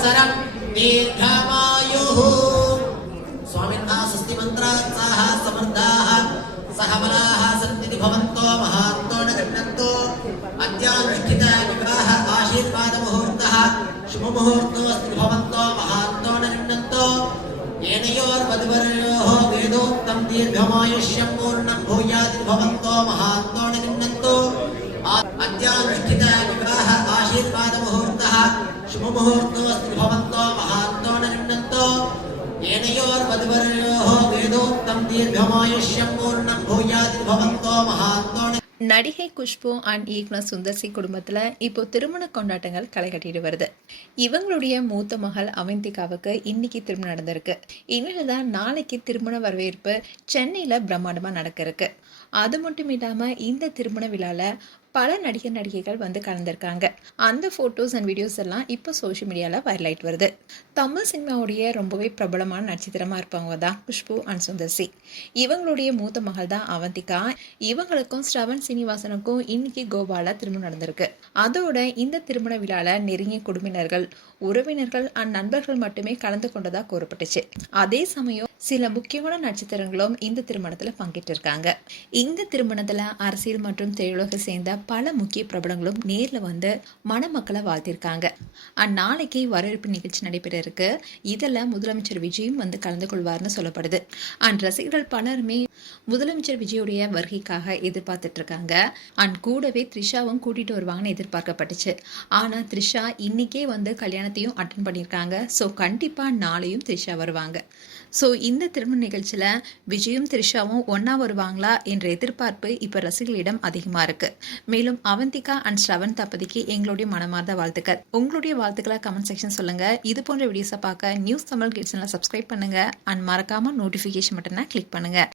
संवत्सरं दीर्घमायुः स्वामिनः स्वस्ति मन्त्रार्थाः समृद्धाः सहबलाः सन्ति भवन्तो महान्तो न गृह्णन्तो अद्यानुष्ठित विवाह आशीर्वाद मुहूर्तः शुभ मुहूर्तोऽस्ति भवन्तो महान्तो न गृह्णन्तो येनयोर्वधुवरयोः वेदोक्तं दीर्घमायुष्यं पूर्णं भूयात् भवन्तो महान्तो न गृह्णन्तो अद्यानुष्ठित विवाह आशीर्वाद मुहूर्तः शुभ मुहूर्तोऽस्ति भवन्तो महान्तो न गृह्णन्तो येनयोर्वधुवरयोः वेदोक्तं दीर्घमायुष्यं पूर्णं भूयात् भवन्तो महान्तो न நடிகை குஷ்பு அண்ட் இயக்குனர் சுந்தர்சி குடும்பத்தில் இப்போ திருமண கொண்டாட்டங்கள் களை கட்டிட்டு வருது. இவங்களுடைய மூத்த மகள் அவந்திகாவுக்கு இன்னைக்கு திருமணம் நடந்திருக்கு. இவங்க தான் நாளைக்கு திருமண வரவேற்பு சென்னையில் பிரம்மாண்டமாக நடக்க இருக்கு. அது மட்டும் இல்லாமல் இந்த திருமண விழாவில் பல நடிகர் நடிகைகள் வந்து கலந்துருக்காங்க. அந்த ஃபோட்டோஸ் அண்ட் வீடியோஸ் எல்லாம் இப்போ சோஷியல் மீடியாவில் வைரல் ஆகிட்டு வருது. தமிழ் சினிமாவுடைய ரொம்பவே பிரபலமான நட்சத்திரமாக இருப்பவங்க தான் குஷ்பு அண்ட் சுந்தர்சி. இவங்களுடைய மூத்த மகள் தான் அவந்திகா. இவங்களுக்கும் ஸ்ரவன் சீனிவாசனுக்கும் இன்னைக்கு கோவால திருமணம் நடந்திருக்கு. அதோட இந்த திருமண விழாவில் நெருங்கிய குடும்பினர்கள், உறவினர்கள் அண்ட் நண்பர்கள் மட்டுமே கலந்து கொண்டதாக கூறப்பட்டுச்சு. அதே சமயம் சில முக்கியமான நட்சத்திரங்களும் இந்த திருமணத்தில் பங்கிட்டு இருக்காங்க. இந்த திருமணத்தில் அரசியல் மற்றும் திரையுலகை சேர்ந்த பல முக்கிய பிரபலங்களும் நேரில் வந்து மணமக்களை வாழ்த்திருக்காங்க. நாளைக்கு வரவேற்பு நிகழ்ச்சி நடைபெற இருக்கு. இதில் முதலமைச்சர் விஜயும் வந்து கலந்து கொள்வார்னு சொல்லப்படுது. ரசிகர்கள் பலருமே முதலமைச்சர் விஜயுடைய வருகைக்காக எதிர்பார்த்துட்டு இருக்காங்க. கூடவே த்ரிஷாவும் கூட்டிட்டு வருவாங்கன்னு எதிர்பார்க்கப்பட்டுச்சு. ஆனால் த்ரிஷா இன்னைக்கே வந்து கல்யாணத்தையும் அட்டன் பண்ணியிருக்காங்க. ஸோ கண்டிப்பாக நாளையும் த்ரிஷா வருவாங்க. ஸோ இந்த திருமண நிகழ்ச்சியில் விஜயும் த்ரிஷாவும் ஒன்றா வருவாங்களா என்ற எதிர்பார்ப்பு இப்போ ரசிகர்களிடம் அதிகமாக இருக்குது. மேலும் அவந்திகா அண்ட் ஸ்ரவன் தம்பதிக்கு எங்களுடைய மனமார்ந்த வாழ்த்துக்கள். உங்களுடைய வாழ்த்துக்களை கமெண்ட் செக்ஷன் சொல்லுங்கள். இது போன்ற வீடியோஸை பார்க்க நியூஸ் தமிழ் கிட்ஸ் சேனலை சப்ஸ்கிரைப் பண்ணுங்கள். மறக்காமல் நோட்டிஃபிகேஷன் பட்டனை கிளிக் பண்ணுங்கள்.